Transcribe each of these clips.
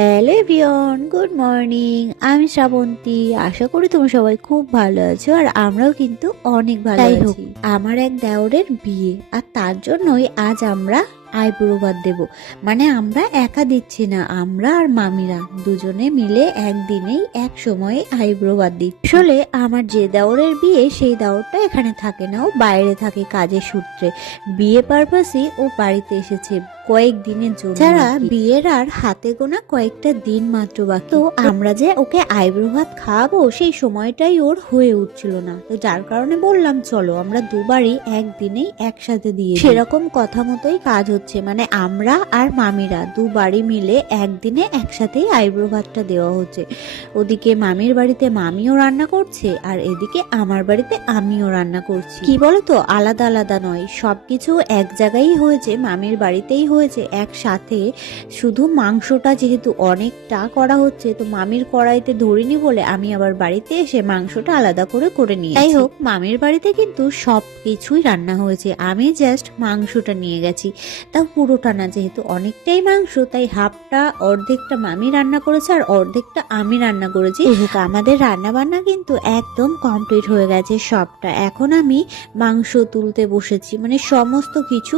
Hello everyone, good morning. আমি শ্রাবন্তী। আশা করি তোমরা সবাই খুব ভালো আছো, আর আমরাও কিন্তু অনেক ভালো আছি। আমার এক দেওরের বিয়ে, আর তার জন্যই আজ আমরা আইবুড়ো ভাত দেবো। মানে আমরা একা দিচ্ছি না, আমরা আর মামিরা দুজনে মিলে একদিনেই এক সময়ে আইবুড়ো ভাত দিচ্ছি। আসলে আমার যে দেওরের বিয়ে, সেই দেওরটা এখানে থাকে না, ও বাইরে থাকে কাজের সূত্রে। বিয়ে পারপাসই ও বাড়িতে এসেছে কয়েকদিনের জন্য। যারা বিয়ের আর হাতে গোনা কয়েকটা দিন মাত্র বাকি, তো আমরা যে ওকে আইবুড়ো ভাত খাওয়াবো সেই সময়টাই ওর হয়ে উঠছিল না। তো যার কারণে বললাম চলো আমরা দুবারই একদিনেই একসাথে দিয়ে দিই। সেরকম কথা মতোই কাজ হচ্ছে, মানে আমরা আর মামিরা দুবারই মিলে একদিনে একসাথেই আইবুড়ো ভাতটা দেওয়া হচ্ছে। ওদিকে মামির বাড়িতে মামিও রান্না করছে, আর এদিকে আমার বাড়িতে আমিও রান্না করছি। কি বলতো, আলাদা আলাদা নয়, সবকিছু এক জায়গায় হয়েছে, মামির বাড়িতেই হয়েছে একসাথে। শুধু মাংসটা যেহেতু অনেকটা করা হচ্ছে, তো মামির কড়াইতে ধরিনি বলে আমি আবার বাড়িতে এসে মাংসটা আলাদা করে নিয়ে। যাই হোক, মামির বাড়িতে কিন্তু সবকিছুই রান্না হয়েছে, আমি জাস্ট মাংসটা নিয়ে গেছি। তাও পুরোটা না, যেহেতু অনেকটাই মাংস, তাই হাফটা অর্ধেকটা মামি রান্না করেছে আর অর্ধেকটা আমি রান্না করেছি। আমাদের রান্না বান্না কিন্তু একদম কমপ্লিট হয়ে গেছে সবটা। এখন আমি মাংস তুলতে বসেছি, মানে সমস্ত কিছু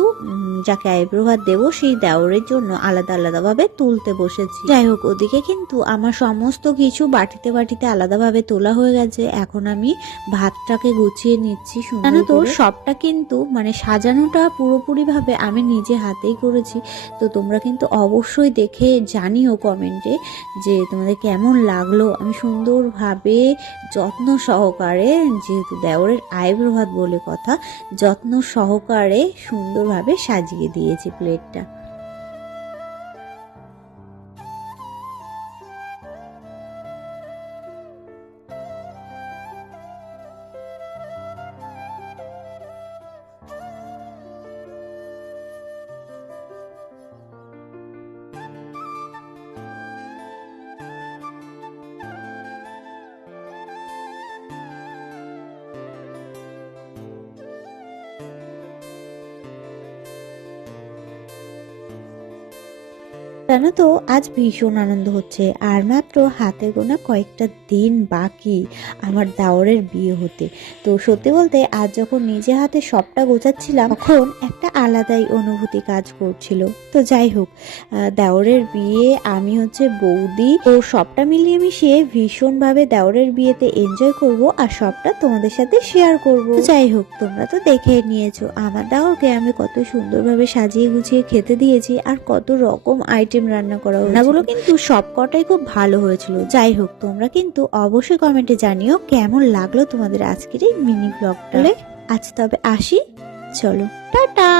যাকে আইবুড়ো ভাত দেবো সেই দেওরের জন্য আলাদা আলাদা ভাবে তুলতে বসেছি। যাই হোক, ওদিকে কিন্তু আমার সমস্ত কিছু বাটিতে বাটিতে আলাদা ভাবে তোলা হয়ে গেছে। এখন আমি ভাতটাকে গুছিয়ে নিচ্ছি সুন্দর করে। সবটা কিন্তু মানে সাজানোটা পুরোপুরি ভাবে আমি নিজে হাতেই করেছি। তো তোমরা কিন্তু অবশ্যই দেখে জানিও কমেন্টে যে তোমাদের কেমন লাগলো। আমি সুন্দরভাবে যত্ন সহকারে, যেহেতু দেওরের আইবুড়ো ভাত বলে কথা, যত্ন সহকারে সুন্দরভাবে সাজিয়ে দিয়েছি প্লেটটা। জানো তো, আজ ভীষণ আনন্দ হচ্ছে। আর মাত্র হাতে গোনা কয়েকটা দিন বাকি আমার দেওরের বিয়ে হতে। তো সত্যি বলতে আজ যখন নিজে হাতে সবটা গোছাচ্ছিলাম, তখন একটা আলাদাই অনুভূতি কাজ করছিল। তো যাই হোক, দেওরের বিয়ে, আমি হচ্ছে বৌদি, তো সবটা মিলিয়ে মিশিয়ে ভীষণভাবে দেওরের বিয়েতে এনজয় করব, আর সবটা তোমাদের সাথে শেয়ার করব। যাই হোক, তোমরা তো দেখে নিয়েছো আমার দেওরকে আমি কত সুন্দরভাবে সাজিয়ে গুছিয়ে খেতে দিয়েছি, আর কত রকম আইটেম রান্না করা হয়েছে। রান্নাগুলো কিন্তু সবকটাই খুব ভালো হয়েছিল। যাই হোক, তোমরা কিন্তু অবশ্যই কমেন্টে জানিও কেমন লাগলো তোমাদের আজকের এই মিনি ব্লগটা। আজ তবে আসি, চলো টাটা।